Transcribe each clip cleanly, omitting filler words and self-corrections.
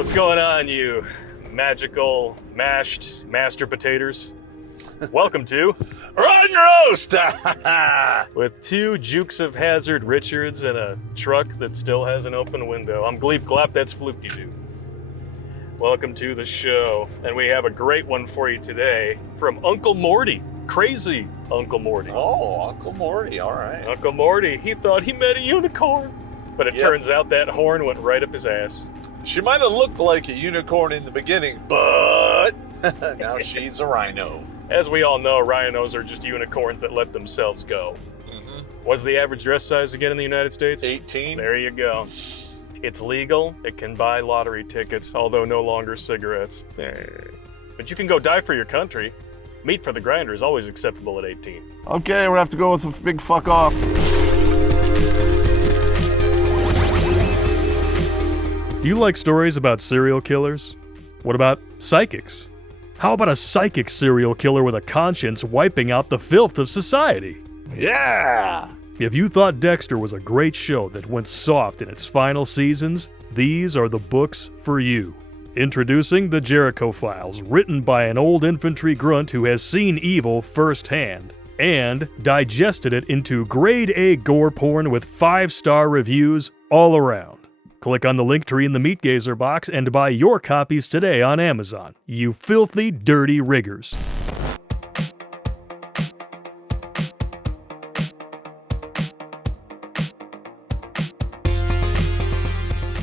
What's going on, you magical mashed master potatoes? Welcome to Rotten Roast! with two Jukes of Hazard Richards and a truck that still has an open window. I'm Gleep Glap, that's Fluky Dude. Welcome to the show, and we have a great one for you today from Uncle Morty. Crazy Uncle Morty. Oh, Uncle Morty, all right. Uncle Morty, he thought he met a unicorn, but it turns out that horn went right up his ass. She might have looked like a unicorn in the beginning, but now she's a rhino. As we all know, rhinos are just unicorns that let themselves go. Mm-hmm. What's the average dress size again in the United States? 18. There you go. It's legal. It can buy lottery tickets, although no longer cigarettes. But you can go die for your country. Meat for the grinder is always acceptable at 18. Okay, we're gonna have to go with a big fuck off. Do you like stories about serial killers? What about psychics? How about a psychic serial killer with a conscience wiping out the filth of society? Yeah! If you thought Dexter was a great show that went soft in its final seasons, these are the books for you. Introducing The Jericho Files, written by an old infantry grunt who has seen evil firsthand, and digested it into grade A gore porn with 5-star reviews all around. Click on the link tree in the Meat Gazer box and buy your copies today on Amazon, you filthy, dirty riggers.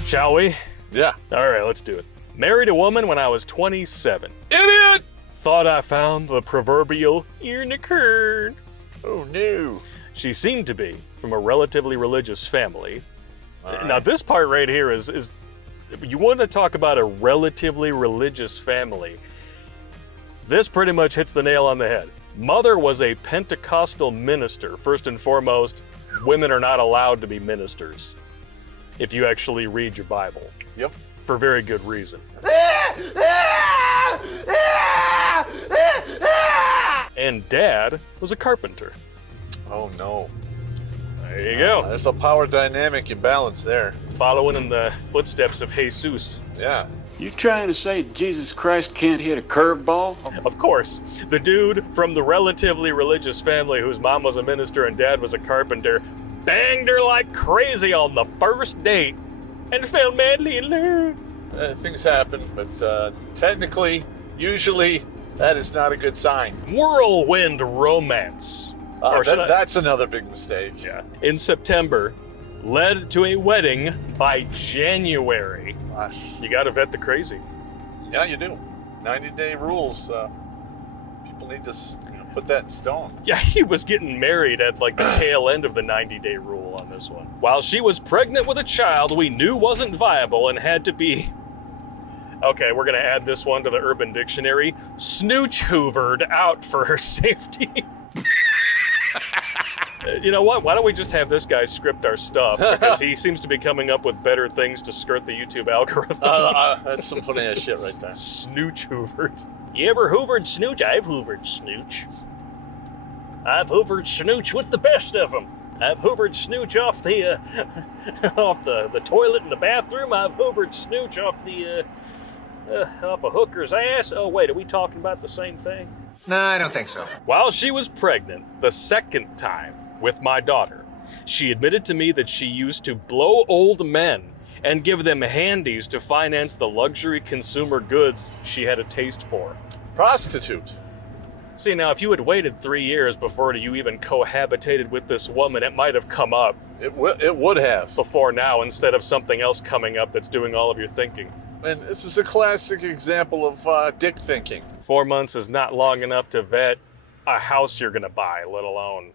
Shall we? Yeah. All right, let's do it. Married a woman when I was 27. Idiot! Thought I found the proverbial unicorn. Oh, no. She seemed to be from a relatively religious family. Right. Now, this part right here is you want to talk about a relatively religious family. This pretty much hits the nail on the head. Mother was a Pentecostal minister. First and foremost, women are not allowed to be ministers if you actually read your Bible. Yep. For very good reason. And Dad was a carpenter. Oh, no. There you go. There's a power dynamic imbalance there. Following in the footsteps of Jesus. Yeah. You trying to say Jesus Christ can't hit a curveball? Of course, the dude from the relatively religious family whose mom was a minister and dad was a carpenter banged her like crazy on the first date and fell madly in love. Things happen, but technically, usually, that is not a good sign. Whirlwind romance. That's another big mistake. Yeah. In September, led to a wedding by January. You gotta vet the crazy. Yeah, you do. 90-day rules. People need to put that in stone. Yeah, he was getting married at like the tail end of the 90-day rule on this one. While she was pregnant with a child we knew wasn't viable and had to be... Okay, we're gonna add this one to the Urban Dictionary. Snooch hoovered out for her safety. You know what? Why don't we just have this guy script our stuff? Because he seems to be coming up with better things to skirt the YouTube algorithm. That's some funny ass shit right there. Snooch hoovered. You ever hoovered snooch? I've hoovered snooch. I've hoovered snooch with the best of them. I've hoovered snooch off the off the toilet in the bathroom. I've hoovered snooch off the off a hooker's ass. Oh wait, are we talking about the same thing? No, I don't think so. While she was pregnant, the second time with my daughter, she admitted to me that she used to blow old men and give them handies to finance the luxury consumer goods she had a taste for. Prostitute. See, now, if you had waited 3 years before you even cohabitated with this woman, it might have come up. It would have. Before now, instead of something else coming up that's doing all of your thinking. And this is a classic example of dick thinking. 4 months is not long enough to vet a house you're gonna buy, let alone...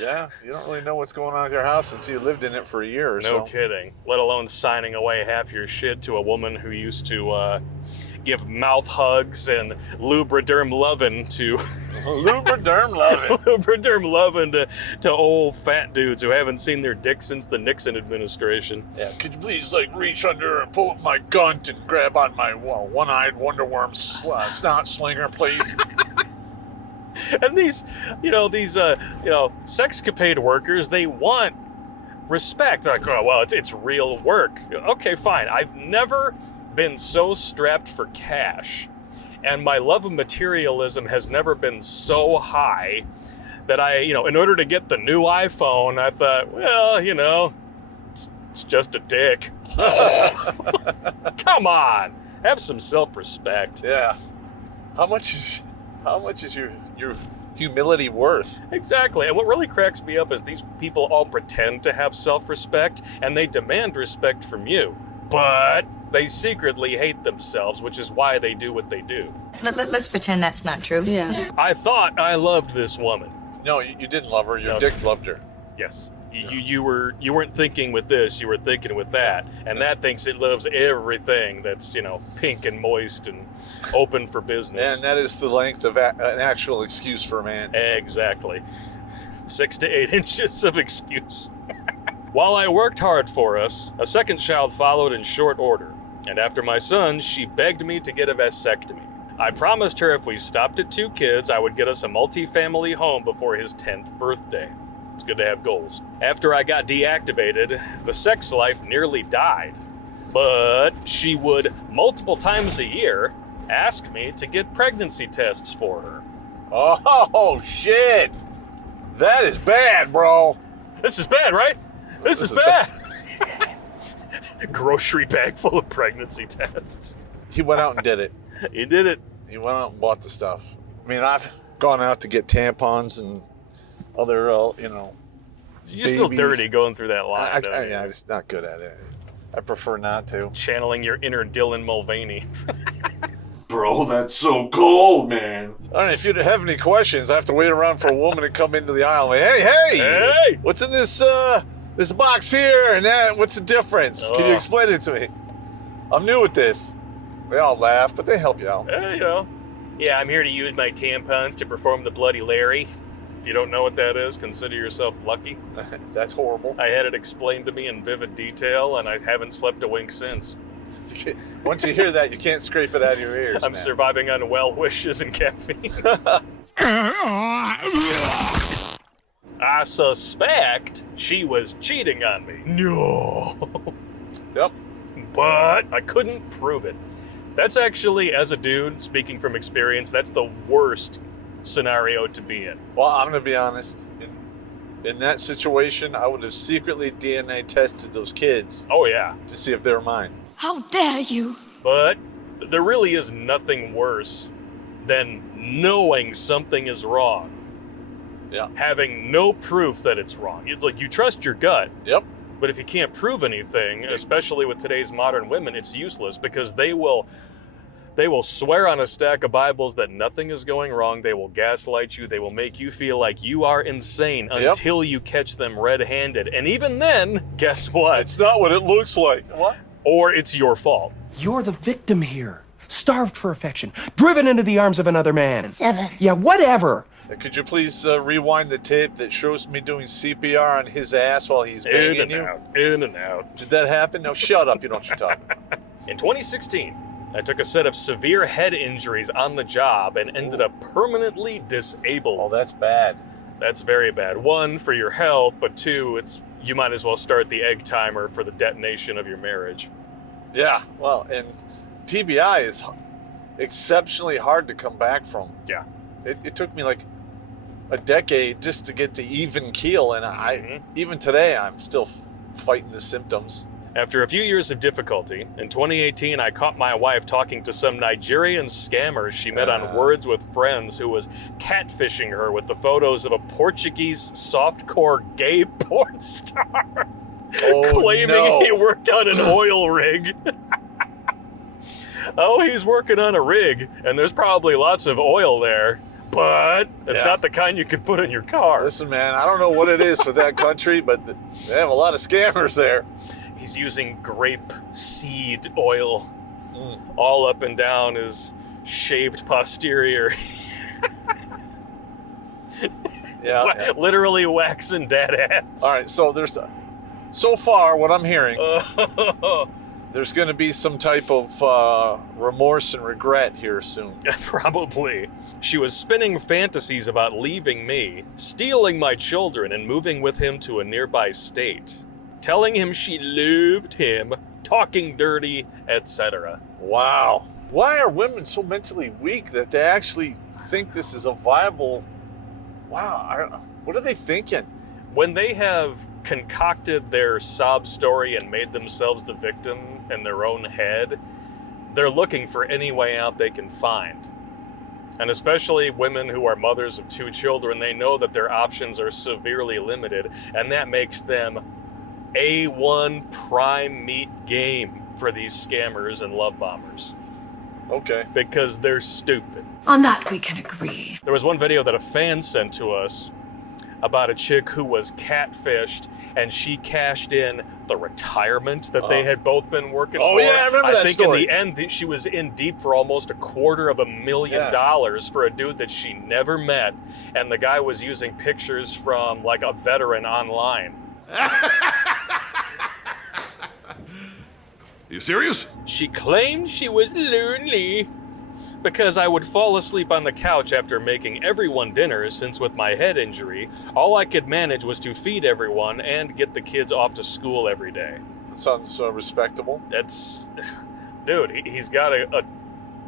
Yeah, you don't really know what's going on with your house until you lived in it for a year or so. No kidding. Let alone signing away half your shit to a woman who used to give mouth hugs and lubriderm lovin' to... Lubriderm lovin'. Lubriderm lovin' to old fat dudes who haven't seen their dick since the Nixon administration. Yeah, could you please, threach under and pull up my gun and grab on my one-eyed wonderworm snot slinger, please? And these sexcapade workers, they want respect. Like, oh, well, it's real work. Okay, fine. I've never been so strapped for cash, and my love of materialism has never been so high that in order to get the new iPhone, I thought, well, it's just a dick. Come on, have some self-respect. Yeah. How much is your humility worth? Exactly. And what really cracks me up is these people all pretend to have self-respect, and they demand respect from you, but they secretly hate themselves, which is why they do what they do. Let's pretend that's not true. Yeah. I thought I loved this woman. No, you didn't love her. Your dick loved her. Yes. You weren't thinking with this, you were thinking with that, and that thinks it loves everything that's, pink and moist and open for business. And that is the length of an actual excuse for a man. Exactly. 6 to 8 inches of excuse. While I worked hard for us, a second child followed in short order, and after my son, she begged me to get a vasectomy. I promised her if we stopped at 2 kids, I would get us a multi-family home before his 10th birthday. It's good to have goals. After I got deactivated, the sex life nearly died. But she would, multiple times a year, ask me to get pregnancy tests for her. Oh, shit. That is bad, bro. This is bad, right? This is bad. Grocery bag full of pregnancy tests. He went out and did it. He did it. He went out and bought the stuff. I mean, I've gone out to get tampons and other, You just feel dirty going through that line. I'm just not good at it. I prefer not to. Channeling your inner Dylan Mulvaney. Bro, that's so cold, man. All right, if you have any questions, I have to wait around for a woman to come into the aisle and say, hey, what's in this box here and that? What's the difference? Can you explain it to me? I'm new at this. They all laugh, but they help you out. Yeah, I'm here to use my tampons to perform the Bloody Larry. If you don't know what that is, consider yourself lucky. That's horrible. I had it explained to me in vivid detail, and I haven't slept a wink since. Once you hear that, you can't scrape it out of your ears. I'm surviving on well wishes and caffeine. I suspect she was cheating on me. No. Yep. But I couldn't prove it. That's actually, as a dude, speaking from experience, that's the worst scenario to be in. Well, I'm going to be honest. In that situation, I would have secretly DNA tested those kids. Oh, yeah. To see if they were mine. How dare you? But there really is nothing worse than knowing something is wrong. Yeah. Having no proof that it's wrong. It's like you trust your gut. Yep. But if you can't prove anything, especially with today's modern women, it's useless because they will swear on a stack of Bibles that nothing is going wrong. They will gaslight you. They will make you feel like you are insane until you catch them red-handed. And even then, guess what? It's not what it looks like. What? Or it's your fault. You're the victim here. Starved for affection. Driven into the arms of another man. 7. Yeah, whatever. Could you please rewind the tape that shows me doing CPR on his ass while he's banging you? In and out. Did that happen? No, shut up. You know what you're talking about. In 2016, I took a set of severe head injuries on the job and ended up permanently disabled. Oh, that's bad. That's very bad. 1, for your health, but 2, you might as well start the egg timer for the detonation of your marriage. Yeah, well, and TBI is exceptionally hard to come back from. Yeah. It took me like a decade just to get to even keel, and even today I'm still fighting the symptoms. After a few years of difficulty, in 2018 I caught my wife talking to some Nigerian scammers she met on Words with Friends who was catfishing her with the photos of a Portuguese softcore gay porn star claiming he worked on an oil rig. Oh, he's working on a rig, and there's probably lots of oil there, but it's not the kind you can put in your car. Listen, man, I don't know what it is with that country, but they have a lot of scammers there. He's using grape seed oil all up and down his shaved posterior. Yeah. Literally waxing dad ass. All right, so so far what I'm hearing, there's going to be some type of remorse and regret here soon. Probably. She was spinning fantasies about leaving me, stealing my children, and moving with him to a nearby state. telling him she loved him, talking dirty, etc. Wow. Why are women so mentally weak that they actually think this is a viable... Wow, what are they thinking? When they have concocted their sob story and made themselves the victim in their own head, they're looking for any way out they can find. And especially women who are mothers of 2 children, they know that their options are severely limited, and that makes them A1 prime meat game for these scammers and love bombers. Okay. Because they're stupid. On that we can agree. There was one video that a fan sent to us about a chick who was catfished, and she cashed in the retirement that they had both been working for. Oh yeah, I remember that story. I think in the end, she was in deep for almost $250,000 for a dude that she never met, and the guy was using pictures from like a veteran online. You serious? She claimed she was lonely because I would fall asleep on the couch after making everyone dinner, since with my head injury, all I could manage was to feed everyone and get the kids off to school every day. That sounds respectable. That's... Dude, he's got a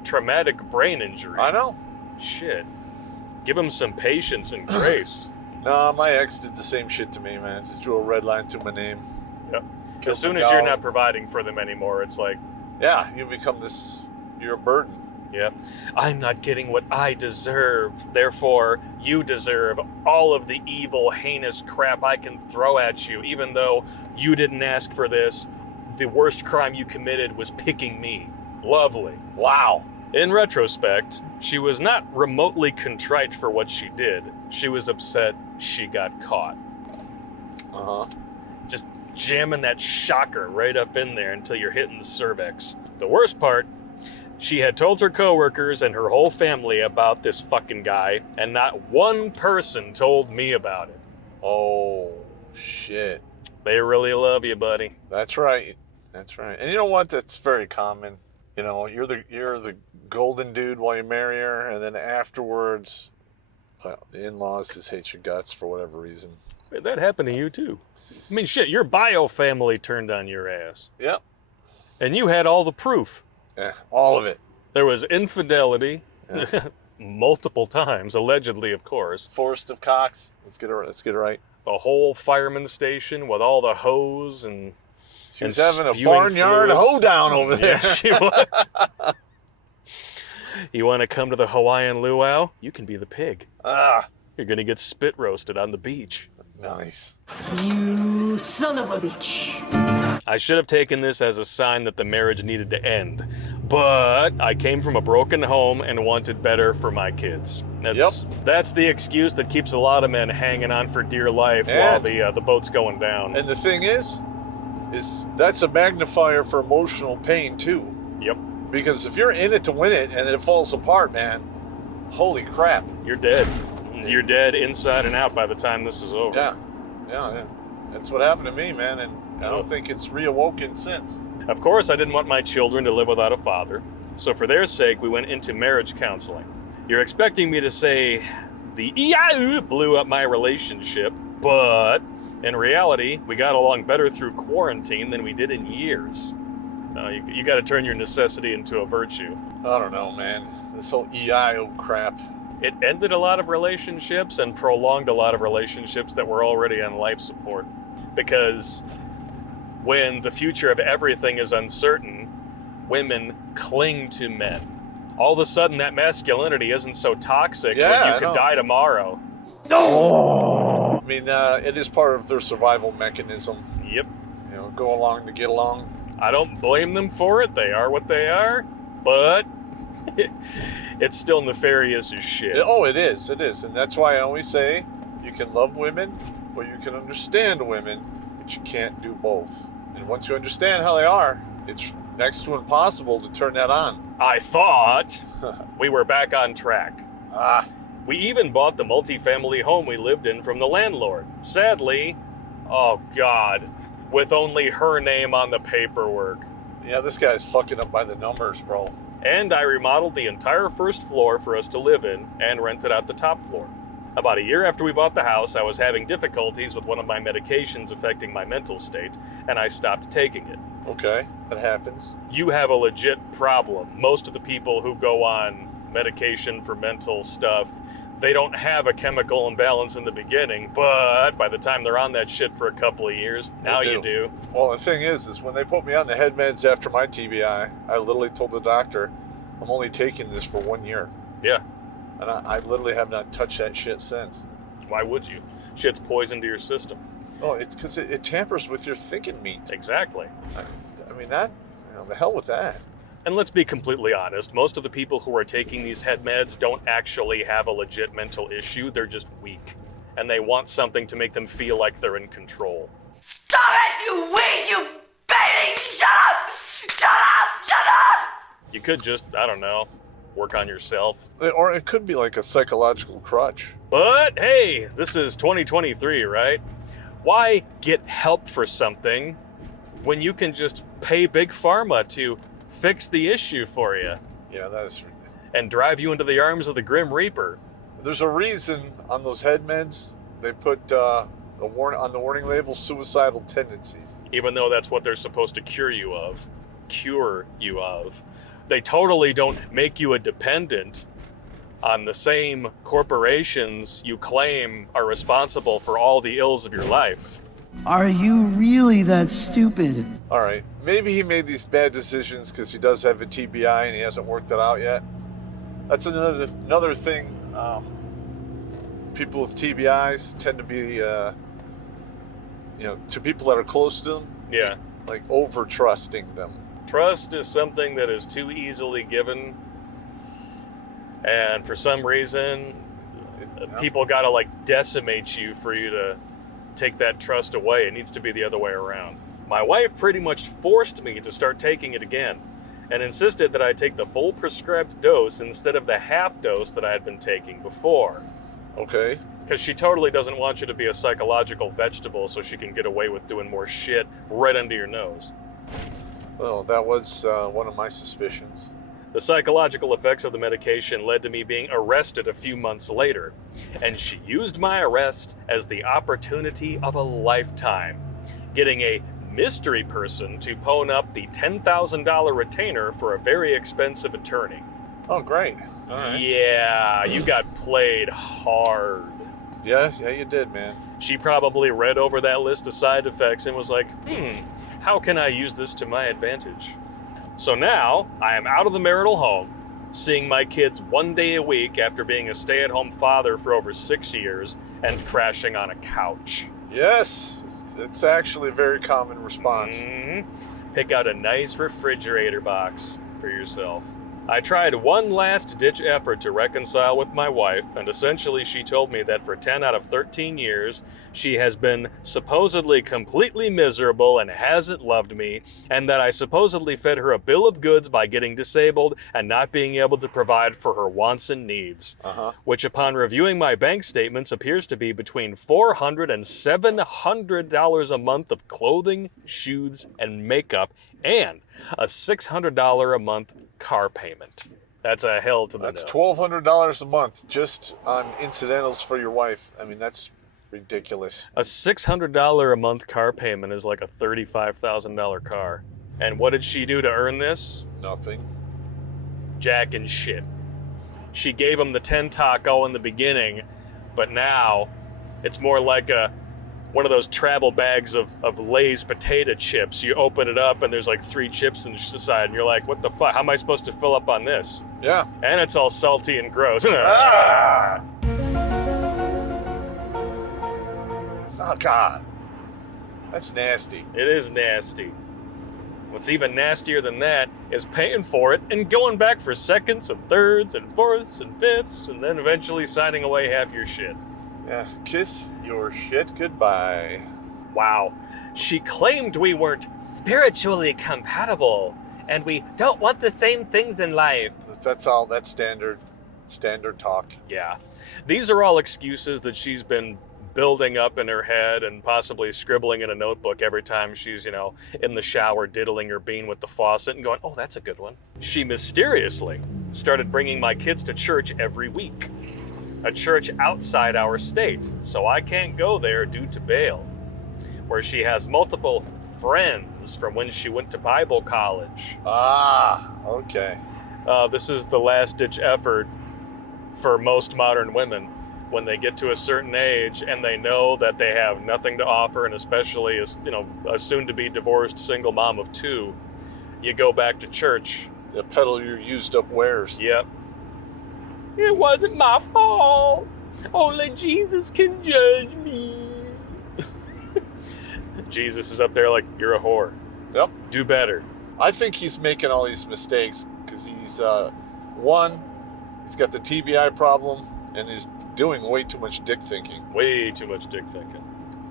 traumatic brain injury. I know. Shit. Give him some patience and grace. No, my ex did the same shit to me, man. Just drew a red line through my name. Yep. Killed As soon my as you're dog. not providing for them anymore, it's like... Yeah, you become this... You're a burden. Yeah. I'm not getting what I deserve. Therefore, you deserve all of the evil, heinous crap I can throw at you, even though you didn't ask for this. The worst crime you committed was picking me. Lovely. Wow. In retrospect, she was not remotely contrite for what she did. She was upset she got caught. Uh-huh. Just jamming that shocker right up in there until you're hitting the cervix. The worst part, she had told her coworkers and her whole family about this fucking guy, and not one person told me about it. Oh, shit. They really love you, buddy. That's right. That's right. And you know what? That's very common. You know, you're the golden dude while you marry her, and then afterwards, well, the in-laws just hate your guts for whatever reason. That happened to you, too. I mean, shit, your bio family turned on your ass. Yep. And you had all the proof. Yeah, all of it. There was infidelity, multiple times, allegedly, of course. Forest of Cox. Let's get it right. The whole fireman station with all the hose and... She was having a barnyard hoedown over there. Yeah, she was. You want to come to the Hawaiian luau? You can be the pig. Ah, You're going to get spit roasted on the beach. nice. You son of a bitch. I should have taken this as a sign that the marriage needed to end. But I came from a broken home and wanted better for my kids. That's the excuse that keeps a lot of men hanging on for dear life while the boat's going down. And the thing is that's a magnifier for emotional pain too. Yep. Because if you're in it to win it and then it falls apart, man, holy crap. You're dead. You're dead inside and out by the time this is over. Yeah. That's what happened to me, man, and I don't think it's reawoken since. Of course, I didn't want my children to live without a father, so for their sake, we went into marriage counseling. You're expecting me to say the EIU blew up my relationship, but in reality, we got along better through quarantine than we did in years. You got to turn your necessity into a virtue. I don't know, man. This whole EIO crap. It ended a lot of relationships and prolonged a lot of relationships that were already on life support. Because when the future of everything is uncertain, women cling to men. All of a sudden, that masculinity isn't so toxic when you could die tomorrow. I mean, it is part of their survival mechanism. Yep. You know, go along to get along. I don't blame them for it. They are what they are. But it's still nefarious as shit. It is. And that's why I always say you can love women or you can understand women, but you can't do both. And once you understand how they are, it's next to impossible to turn that on. I thought we were back on track. We even bought the multifamily home we lived in from the landlord. Sadly, oh God, with only her name on the paperwork. Yeah, this guy's fucking up by the numbers, bro. And I remodeled the entire first floor for us to live in and rented out the top floor. About a year after we bought the house, I was having difficulties with one of my medications affecting my mental state, and I stopped taking it. Okay, that happens. You have a legit problem. Most of the people who go on medication for mental stuff, they don't have a chemical imbalance in the beginning, but by the time they're on that shit for a couple of years, now you do. Well, the thing is when they put me on the head meds after my TBI, I literally told the doctor, I'm only taking this for 1 year. Yeah. And I literally have not touched that shit since. Why would you? Shit's poison to your system. Oh, it's because it tampers with your thinking meat. Exactly. I mean, that, the hell with that. And let's be completely honest, most of the people who are taking these head meds don't actually have a legit mental issue, they're just weak. And they want something to make them feel like they're in control. Stop it, you weed, you baby! Shut up! Shut up! Shut up! You could just, I don't know, work on yourself. Or it could be like a psychological crutch. But hey, this is 2023, right? Why get help for something when you can just pay Big Pharma to fix the issue for you? Yeah, that is. And drive you into the arms of the Grim Reaper. There's a reason on those head meds they put on the warning label suicidal tendencies. Even though that's what they're supposed to cure you of. They totally don't make you a dependent on the same corporations you claim are responsible for all the ills of your life. Are you really that stupid? All right, maybe he made these bad decisions because he does have a TBI and he hasn't worked it out yet. That's another thing. People with TBIs tend to be, to people that are close to them. Yeah. Like over trusting them. Trust is something that is too easily given. And for some reason, people gotta like decimate you for you to take that trust away. It needs to be the other way around. My wife pretty much forced me to start taking it again and insisted that I take the full prescribed dose instead of the half dose that I had been taking before. Okay. Because she totally doesn't want you to be a psychological vegetable so she can get away with doing more shit right under your nose. Well, that was one of my suspicions. The psychological effects of the medication led to me being arrested a few months later, and she used my arrest as the opportunity of a lifetime, getting a mystery person to pwn up the $10,000 retainer for a very expensive attorney. Oh, great. All right. Yeah, you got played hard. Yeah, you did, man. She probably read over that list of side effects and was like, how can I use this to my advantage? So now, I am out of the marital home, seeing my kids 1 day a week after being a stay-at-home father for over 6 years, and crashing on a couch. Yes, it's actually a very common response. Pick out a nice refrigerator box for yourself. I tried one last-ditch effort to reconcile with my wife, and essentially she told me that for 10 out of 13 years, she has been supposedly completely miserable and hasn't loved me, and that I supposedly fed her a bill of goods by getting disabled and not being able to provide for her wants and needs, which upon reviewing my bank statements appears to be between $400 and $700 a month of clothing, shoes, and makeup, and a $600 a month car payment. That's a hell to the That's no. $1,200 a month just on incidentals for your wife. I mean, that's ridiculous. A $600 a month car payment is like a $35,000 car. And what did she do to earn this? Nothing. Jack and shit. She gave him the 10 taco in the beginning, but now it's more like one of those travel bags of Lay's potato chips. You open it up and there's like 3 chips inside and you're like, what the fuck? How am I supposed to fill up on this? Yeah. And it's all salty and gross. Ah! Oh, God. That's nasty. It is nasty. What's even nastier than that is paying for it and going back for seconds and thirds and fourths and fifths and then eventually signing away half your shit. Yeah, kiss your shit goodbye. Wow. She claimed we weren't spiritually compatible and we don't want the same things in life. That's all. That's standard talk. Yeah. These are all excuses that she's been building up in her head and possibly scribbling in a notebook every time she's, in the shower diddling her bean with the faucet and going, oh, that's a good one. She mysteriously started bringing my kids to church every week. a church outside our state, so I can't go there due to bail, where she has multiple friends from when she went to Bible college. Ah, okay. This is the last-ditch effort for most modern women when they get to a certain age and they know that they have nothing to offer, and especially as a soon-to-be divorced single mom of 2, you go back to church. To peddle your used-up wares. Yep. It wasn't my fault. Only Jesus can judge me. Jesus is up there like, you're a whore. Yep. Do better. I think he's making all these mistakes because he's, one, he's got the TBI problem, and he's doing way too much dick thinking. Way too much dick thinking.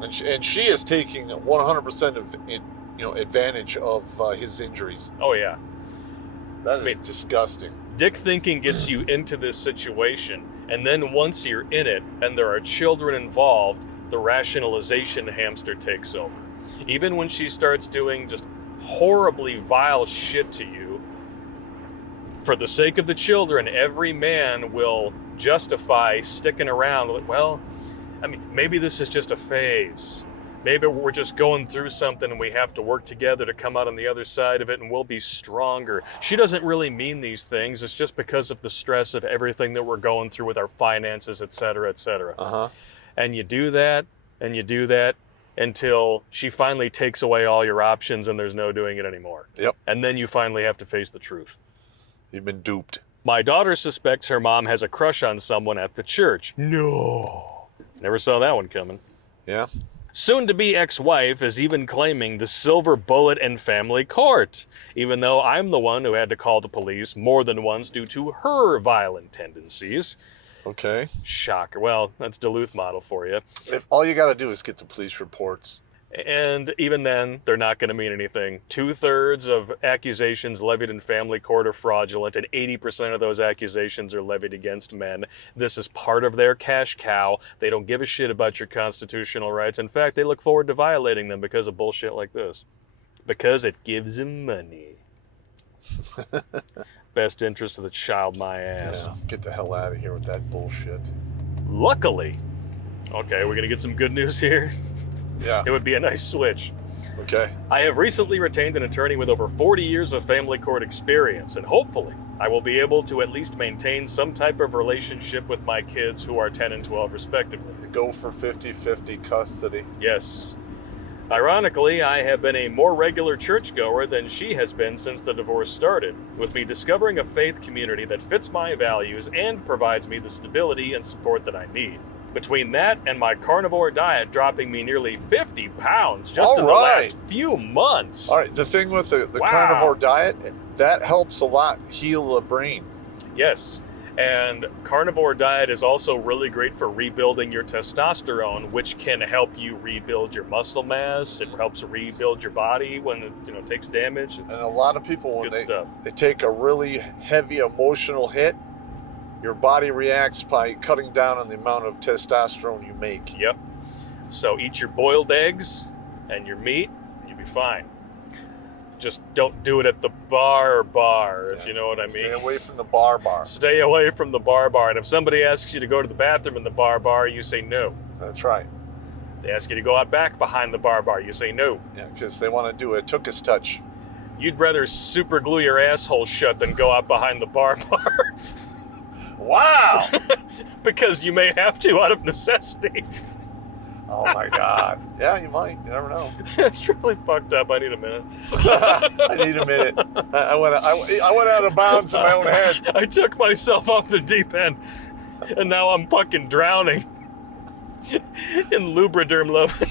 And she is taking 100% of advantage of his injuries. Oh, yeah. That is disgusting. Dick thinking gets you into this situation, and then once you're in it and there are children involved, the rationalization hamster takes over. Even when she starts doing just horribly vile shit to you, for the sake of the children, every man will justify sticking around. Well, I mean, maybe this is just a phase. Maybe we're just going through something and we have to work together to come out on the other side of it, and we'll be stronger. She doesn't really mean these things. It's just because of the stress of everything that we're going through with our finances, et cetera, et cetera. Uh-huh. And you do that, and you do that, until she finally takes away all your options and there's no doing it anymore. Yep. And then you finally have to face the truth. You've been duped. My daughter suspects her mom has a crush on someone at the church. No. Never saw that one coming. Yeah. Soon-to-be ex-wife is even claiming the silver bullet in family court, even though I'm the one who had to call the police more than once due to her violent tendencies. Okay. Shocker. Well, that's Duluth model for you. If all you got to do is get the police reports. And even then, they're not going to mean anything. 2/3 of accusations levied in family court are fraudulent, and 80% of those accusations are levied against men. This is part of their cash cow. They don't give a shit about your constitutional rights. In fact, they look forward to violating them because of bullshit like this. Because it gives them money. Best interest of the child, my ass. Yeah, get the hell out of here with that bullshit. Luckily, okay, we're going to get some good news here. Yeah. It would be a nice switch. Okay. I have recently retained an attorney with over 40 years of family court experience, and hopefully I will be able to at least maintain some type of relationship with my kids, who are 10 and 12 respectively. Go for 50-50 custody. Yes. Ironically, I have been a more regular churchgoer than she has been since the divorce started, with me discovering a faith community that fits my values and provides me the stability and support that I need. Between that and my carnivore diet dropping me nearly 50 pounds just in the last few months. All right, the thing with the Wow. carnivore diet, that helps a lot heal the brain. Yes, and carnivore diet is also really great for rebuilding your testosterone, which can help you rebuild your muscle mass. It helps rebuild your body when it takes damage. It's And a lot of people, when good stuff. they take a really heavy emotional hit, your body reacts by cutting down on the amount of testosterone you make. Yep. So eat your boiled eggs and your meat, and you'll be fine. Just don't do it at the bar, if you know what I mean. Stay away from the bar. Stay away from the bar. And if somebody asks you to go to the bathroom in the bar, you say no. That's right. They ask you to go out back behind the bar, you say no. Yeah, because they want to do a tookus touch. You'd rather super glue your asshole shut than go out behind the bar. Wow! Because you may have to out of necessity. Oh my God. Yeah, you might. You never know. It's really fucked up. I need a minute. I need a minute. I went out of bounds in my own head. I took myself off the deep end, and now I'm fucking drowning in lubriderm loving.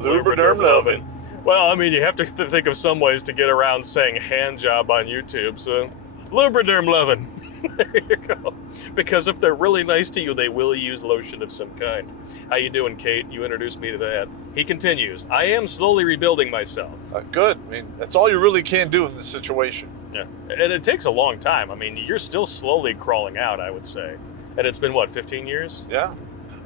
Lubriderm loving. Well, I mean, you have to think of some ways to get around saying hand job on YouTube, so lubriderm loving. There you go. Because if they're really nice to you, they will use lotion of some kind. How you doing, Kate? You introduced me to that. He continues, I am slowly rebuilding myself. Good. I mean, that's all you really can do in this situation. Yeah. And it takes a long time. I mean, you're still slowly crawling out, I would say. And it's been, 15 years? Yeah.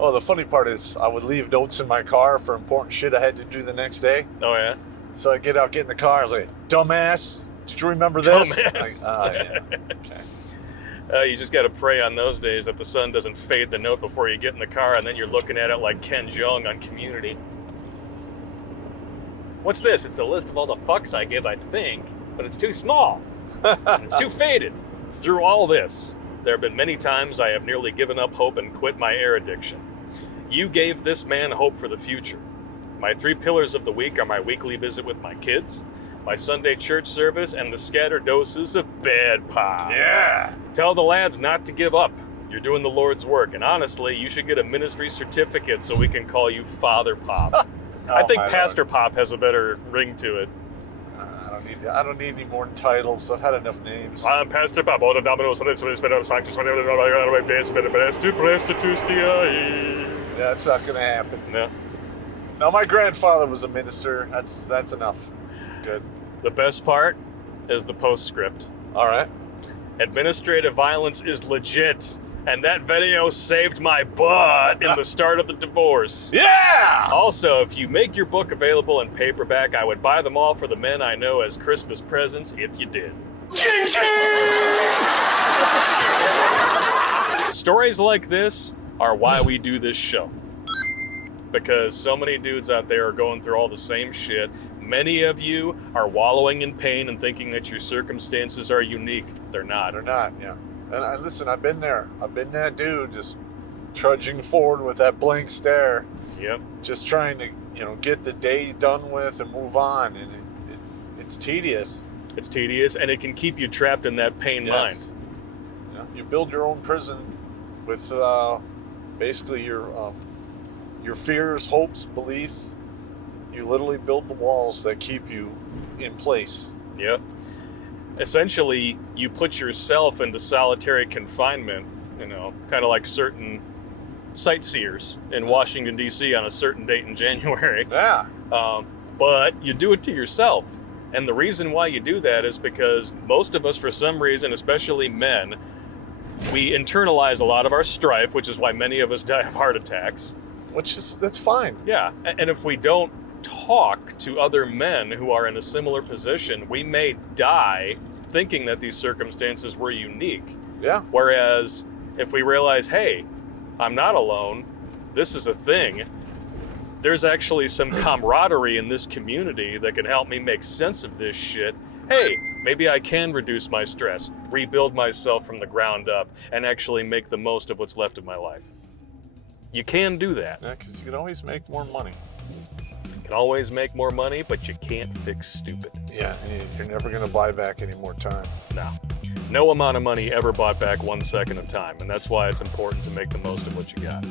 Oh, the funny part is I would leave notes in my car for important shit I had to do the next day. Oh, yeah? So I get in the car, I was like, dumbass, did you remember this? Dumbass. Like, yeah. Okay. You just got to pray on those days that the sun doesn't fade the note before you get in the car, and then you're looking at it like Ken Jeong on Community. What's this? It's a list of all the fucks I give, I think, but it's too small. And it's too faded. Through all this, there have been many times I have nearly given up hope and quit my air addiction. You gave this man hope for the future. My 3 pillars of the week are my weekly visit with my kids, my Sunday church service, and the scattered doses of bad Popp. Yeah. Tell the lads not to give up. You're doing the Lord's work, and honestly, you should get a ministry certificate so we can call you Father Popp. I think Pastor Popp has a better ring to it. I don't need any more titles. I've had enough names. I'm Pastor Popp. Yeah, it's not gonna happen. No. No, my grandfather was a minister. That's enough. Good. The best part is the postscript. All right. Administrative violence is legit, and that video saved my butt in the start of the divorce. Yeah! Also, if you make your book available in paperback, I would buy them all for the men I know as Christmas presents if you did. Stories like this are why we do this show. Because so many dudes out there are going through all the same shit. Many of you are wallowing in pain and thinking that your circumstances are unique. They're not. They're not, yeah. And listen, I've been there. I've been that dude just trudging forward with that blank stare. Yep. Just trying to, get the day done with and move on. And it's tedious. It's tedious, and it can keep you trapped in that pain mind. You build your own prison with basically your fears, hopes, beliefs. You literally build the walls that keep you in place. Yep. Essentially, you put yourself into solitary confinement, kind of like certain sightseers in Washington, D.C. on a certain date in January. Yeah. But you do it to yourself. And the reason why you do that is because most of us, for some reason, especially men, we internalize a lot of our strife, which is why many of us die of heart attacks. That's fine. Yeah, and if we don't talk to other men who are in a similar position, we may die thinking that these circumstances were unique. Yeah. Whereas if we realize, hey, I'm not alone, this is a thing, there's actually some camaraderie in this community that can help me make sense of this shit. Hey, maybe I can reduce my stress, rebuild myself from the ground up, and actually make the most of what's left of my life. You can do that. Yeah, because you can always make more money. You can always make more money, but you can't fix stupid. Yeah, and you're never going to buy back any more time. No. No amount of money ever bought back 1 second of time, and that's why it's important to make the most of what you got.